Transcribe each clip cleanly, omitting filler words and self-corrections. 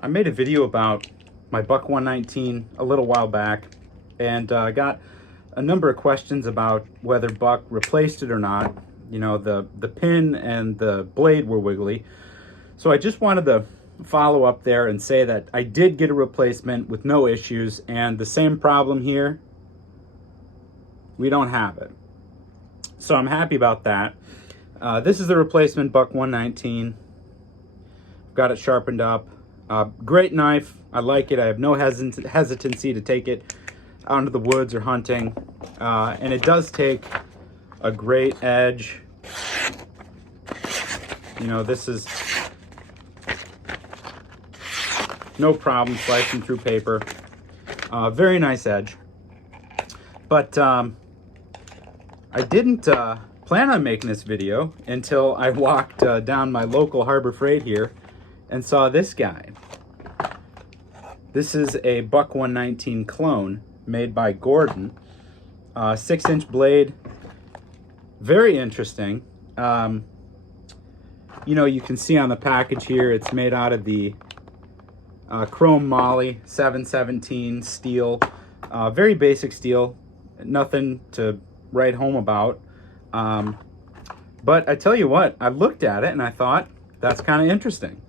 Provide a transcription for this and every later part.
I made a video about my Buck 119 a little while back, and I got a number of questions about whether Buck replaced it or not. You know, the pin and the blade were wiggly. So I just wanted to follow up there and say that I did get a replacement with no issues, and the same problem here, we don't have it. So I'm happy about that. This is the replacement Buck 119. Got it sharpened up. Great knife. I like it. I have no hesitancy to take it out into the woods or hunting. And it does take a great edge. You know, this is no problem slicing through paper. Very nice edge. But I didn't plan on making this video until I walked down my local Harbor Freight here and saw this guy. This is a Buck 119 clone made by Gordon. 6-inch blade. Very interesting. You know, you can see on the package here, it's made out of the chrome moly 717 steel. Very basic steel. Nothing to write home about. But I tell you what, I looked at it and I thought, that's kind of interesting.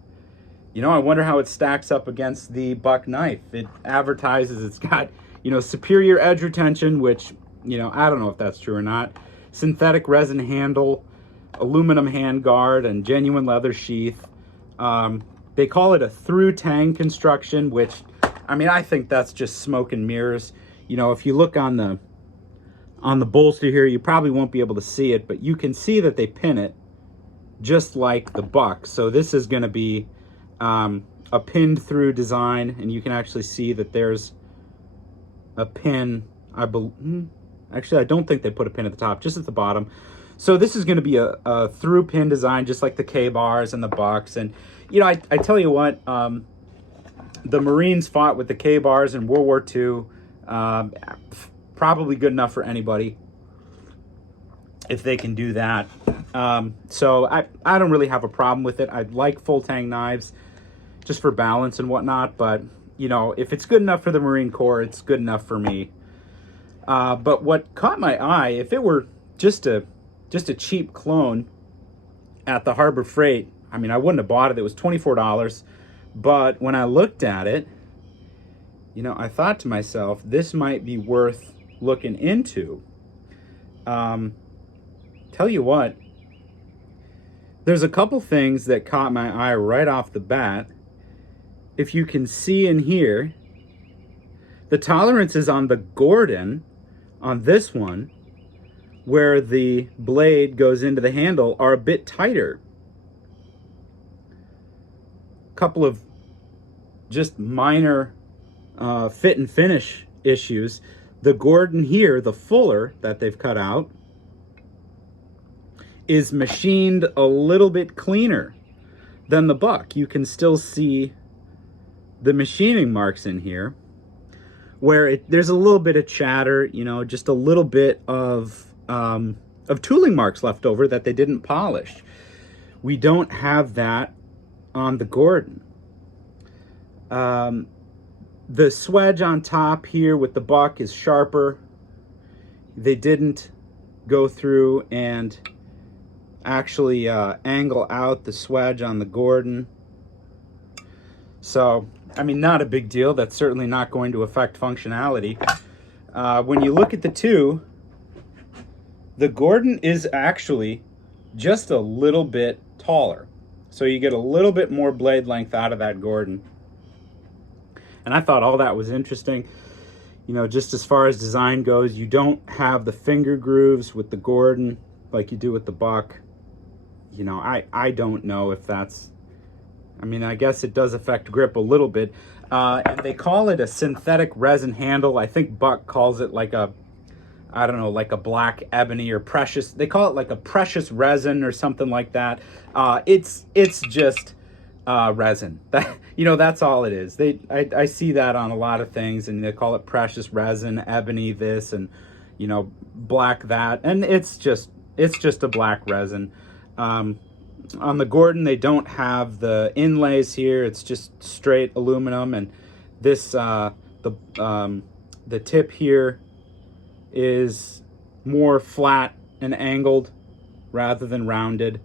You know, I wonder how it stacks up against the Buck knife. It advertises it's got, you know, superior edge retention, which, you know, I don't know if that's true or not. Synthetic resin handle, aluminum hand guard, and genuine leather sheath. They call it a through tang construction, which, I mean, I think that's just smoke and mirrors. You know, if you look on the bolster here, you probably won't be able to see it, but you can see that they pin it just like the Buck. So this is going to be a pinned through design, and you can actually see that there's a pin. Actually, I don't think they put a pin at the top, just at the bottom. So this is going to be a through pin design, just like the K-bars and the Bucks. And you know, I tell you what, the Marines fought with the K-bars in World War II. Probably good enough for anybody if they can do that. So I don't really have a problem with it. I like full tang knives just for balance and whatnot, but you know, if it's good enough for the Marine Corps, it's good enough for me. But what caught my eye, if it were just a cheap clone at the Harbor Freight, I mean, I wouldn't have bought it. It was $24. But when I looked at it, you know, I thought to myself, this might be worth looking into. Tell you what, there's a couple things that caught my eye right off the bat. If you can see in here, the tolerances on the Gordon, on this one, where the blade goes into the handle, are a bit tighter. Couple of just minor fit and finish issues. The Gordon here, the fuller that they've cut out, is machined a little bit cleaner than the Buck. You can still see the machining marks in here, where there's a little bit of chatter, you know, just a little bit of tooling marks left over that they didn't polish. We don't have that on the Gordon. The swedge on top here with the Buck is sharper. They didn't go through and actually angle out the swedge on the Gordon. So, I mean, not a big deal. That's certainly not going to affect functionality. When you look at the two, the Gordon is actually just a little bit taller. So you get a little bit more blade length out of that Gordon. And I thought all that was interesting. You know, just as far as design goes, you don't have the finger grooves with the Gordon like you do with the Buck. You know, I don't know if that's, I mean, I guess it does affect grip a little bit. And they call it a synthetic resin handle. I think Buck calls it like a, I don't know, like a black ebony or precious. They call it like a precious resin or something like that. It's just resin. That, you know, that's all it is. I see that on a lot of things, and they call it precious resin, ebony this, and you know, black that, and it's just a black resin. On the Gordon, they don't have the inlays here. It's just straight aluminum, and this the tip here is more flat and angled rather than rounded.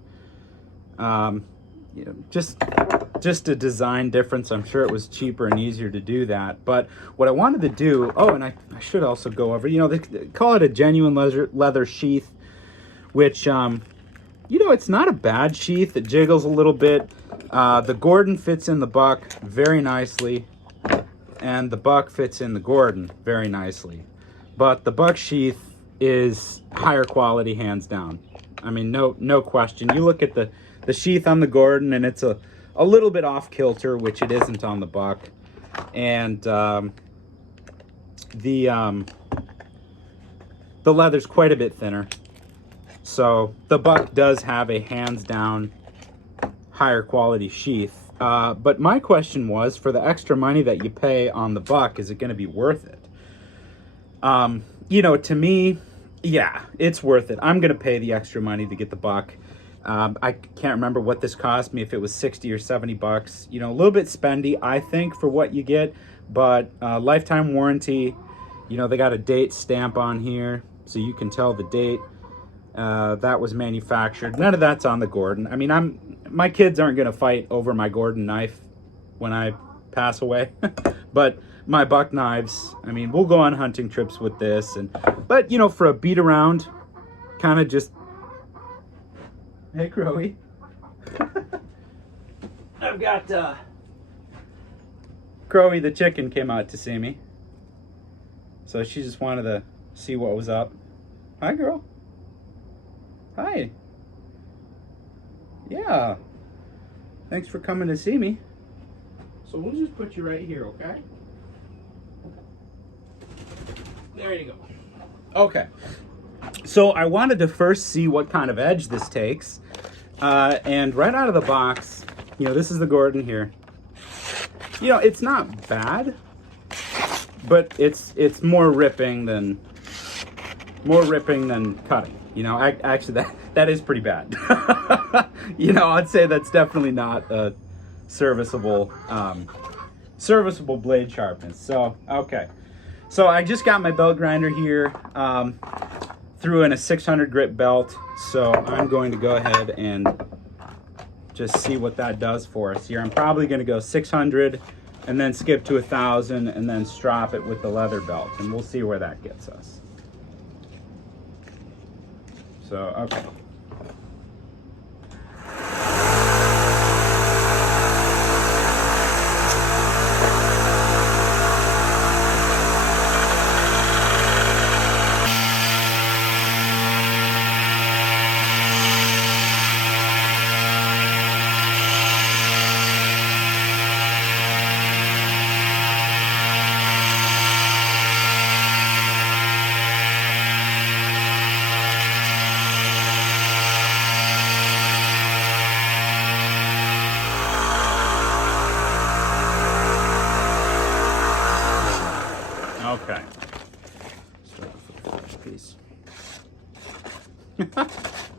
You know, just a design difference. I'm sure it was cheaper and easier to do that. But what I wanted to do, oh, and I should also go over, you know, they call it a genuine leather sheath, which, you know, it's not a bad sheath. It jiggles a little bit. The Gordon fits in the buck very nicely, and the buck fits in the Gordon very nicely. But the buck sheath is higher quality, hands down. I mean, no question. You look at the sheath on the Gordon, and it's a little bit off kilter, which it isn't on the buck. And the leather's quite a bit thinner. So the buck does have a hands down higher quality sheath. But my question was, for the extra money that you pay on the buck, is it going to be worth it? You know, to me, yeah, it's worth it. I'm going to pay the extra money to get the buck. I can't remember what this cost me, if it was 60 or 70 bucks. You know, a little bit spendy, I think, for what you get. But lifetime warranty, you know, they got a date stamp on here, so you can tell the date that was manufactured. None of that's on the Gordon. I mean, my kids aren't going to fight over my Gordon knife when I pass away. But my buck knives, I mean, we'll go on hunting trips with this. But, you know, for a beat around, kind of just... Hey, Crowy. I've got, Crowy the chicken came out to see me. So she just wanted to see what was up. Hi, girl. Hi. Yeah. Thanks for coming to see me. So we'll just put you right here, okay? There you go. Okay. So I wanted to first see what kind of edge this takes. And right out of the box, you know, this is the Gordon here. You know, it's not bad, but it's more ripping than cutting. You know, actually that is pretty bad. You know, I'd say that's definitely not a serviceable blade sharpness. So, okay. So I just got my belt grinder here, threw in a 600 grit belt. So I'm going to go ahead and just see what that does for us here. I'm probably going to go 600 and then skip to 1,000 and then strop it with the leather belt, and we'll see where that gets us. So, okay. Okay.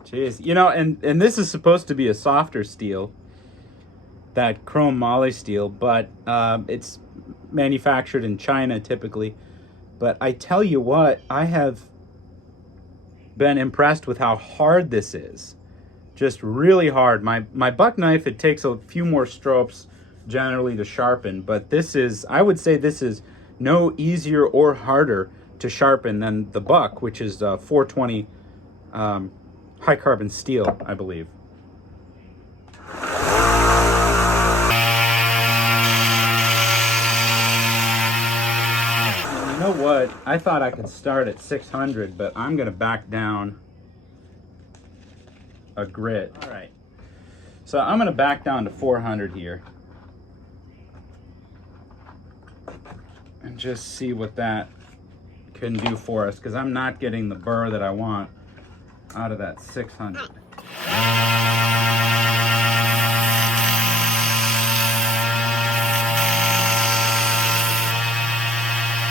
Jeez, you know, and this is supposed to be a softer steel, that chrome moly steel, but it's manufactured in China typically. But I tell you what, I have been impressed with how hard this is. Just really hard. My buck knife, it takes a few more strokes generally to sharpen, but this is, I would say this is no easier or harder to sharpen than the buck, which is 420 high carbon steel, I believe. And you know what? I thought I could start at 600, but I'm going to back down a grit. All right. So I'm going to back down to 400 here. And just see what that can do for us, because I'm not getting the burr that I want out of that 600. There we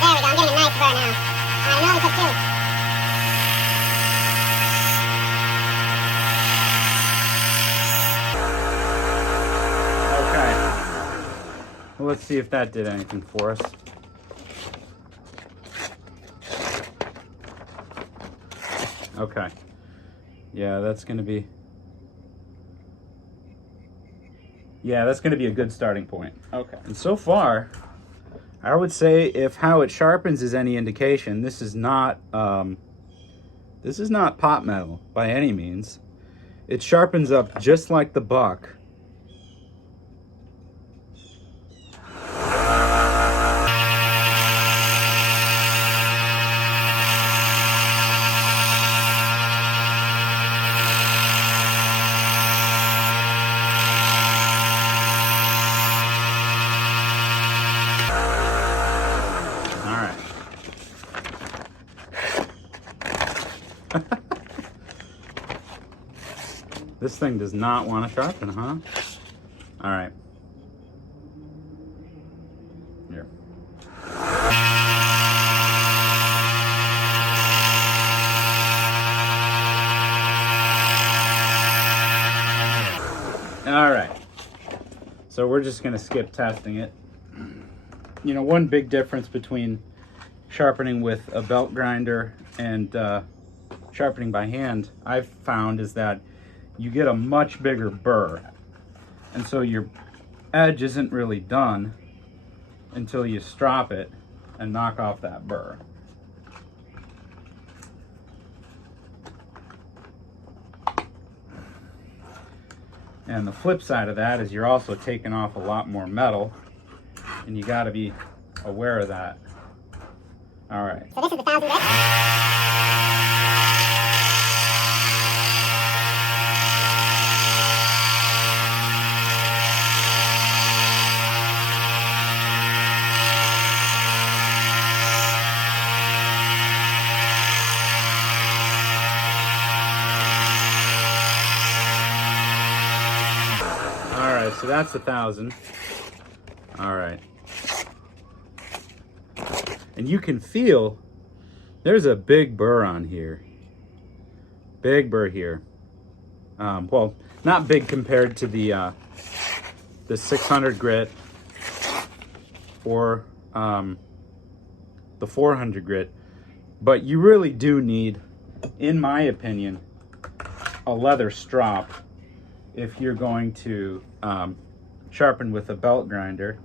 go, I'm getting a nice burr now. I only took two. Well, let's see if that did anything for us. Okay. Yeah, that's going to be... Yeah, that's going to be a good starting point. Okay. And so far, I would say if how it sharpens is any indication, this is not pot metal by any means. It sharpens up just like the buck. This thing does not want to sharpen, huh? All right. Here. All right. So we're just going to skip testing it. You know, one big difference between sharpening with a belt grinder and sharpening by hand, I've found, is that you get a much bigger burr, and so your edge isn't really done until you strop it and knock off that burr. And the flip side of that is you're also taking off a lot more metal, and you got to be aware of that. All right. So this is the 1,000 grit. So that's 1,000. All right. And you can feel there's a big burr on here. Big burr here. Well, not big compared to the 600 grit or the 400 grit, but you really do need, in my opinion, a leather strop if you're going to sharpen with a belt grinder,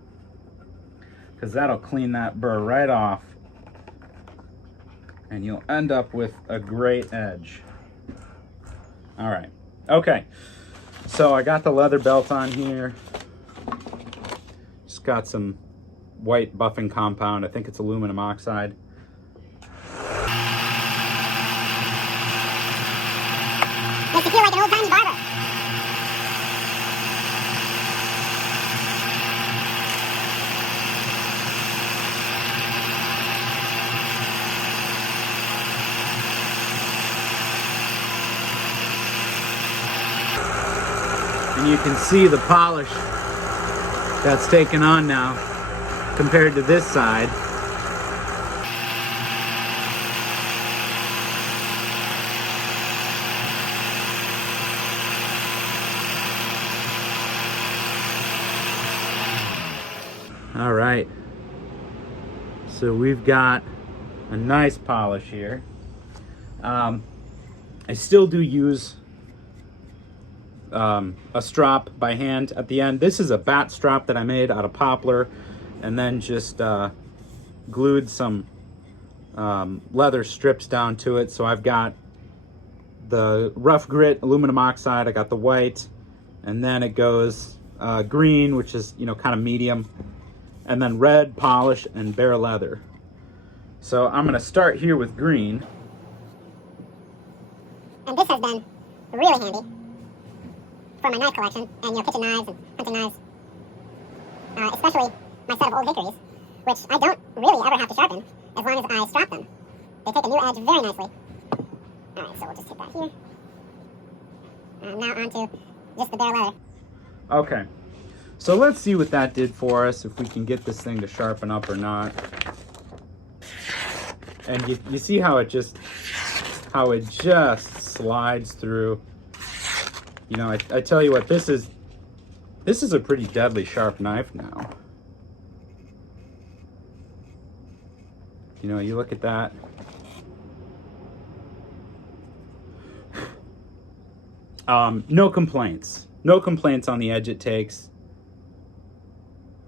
because that'll clean that burr right off and you'll end up with a great edge. All right. Okay. So I got the leather belt on here. Just got some white buffing compound. I think it's aluminum oxide. Makes you feel like an old-timey barber. And you can see the polish that's taken on now compared to this side. All right, so we've got a nice polish here. I still do use a strop by hand at the end. This is a bat strop that I made out of poplar and then just glued some leather strips down to it. So I've got the rough grit aluminum oxide, I got the white, and then it goes green, which is, you know, kind of medium, and then red polish and bare leather. So I'm gonna start here with green. And this has been really handy for my knife collection and, you know, kitchen knives and hunting knives. Especially my set of old hickories, which I don't really ever have to sharpen as long as I strop them. They take a new edge very nicely. Alright, so we'll just take that here. Now onto just the bare leather. Okay, so let's see what that did for us, if we can get this thing to sharpen up or not. And you see how it just slides through. You know, I tell you what, this is a pretty deadly sharp knife now. You know, you look at that. No complaints. No complaints on the edge it takes.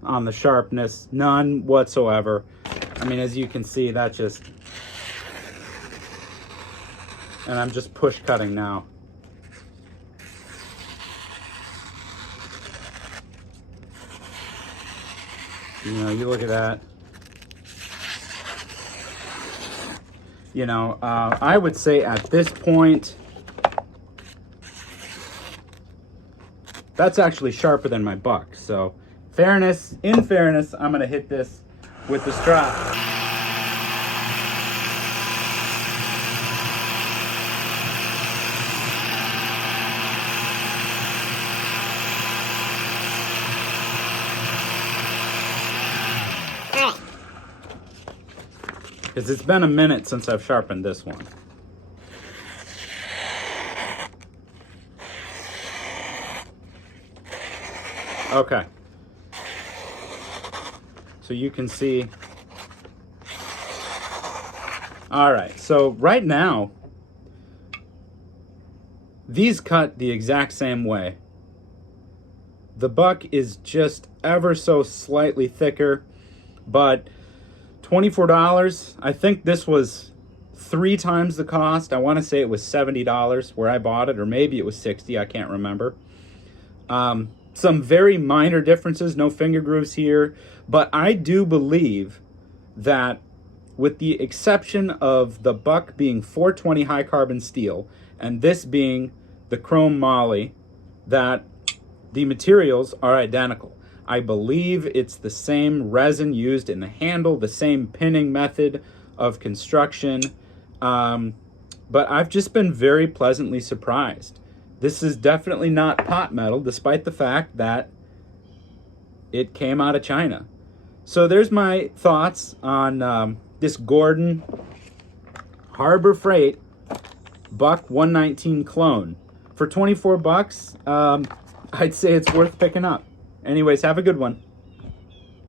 On the sharpness, none whatsoever. I mean, as you can see, that just... And I'm just push cutting now. You know, you look at that. You know, I would say at this point, that's actually sharper than my buck. So, in fairness, I'm gonna hit this with the strap. All right. Because it's been a minute since I've sharpened this one. Okay. So you can see. All right. So right now, these cut the exact same way. The buck is just ever so slightly thicker, but $24. I think this was 3 times the cost. I want to say it was $70 where I bought it, or maybe it was $60. I can't remember. Some very minor differences, no finger grooves here, but I do believe that with the exception of the buck being 420 high carbon steel and this being the chrome moly, that the materials are identical. I believe it's the same resin used in the handle, the same pinning method of construction, but I've just been very pleasantly surprised. This is definitely not pot metal, despite the fact that it came out of China. So there's my thoughts on this Gordon Harbor Freight Buck 119 clone. For $24, I'd say it's worth picking up. Anyways, have a good one.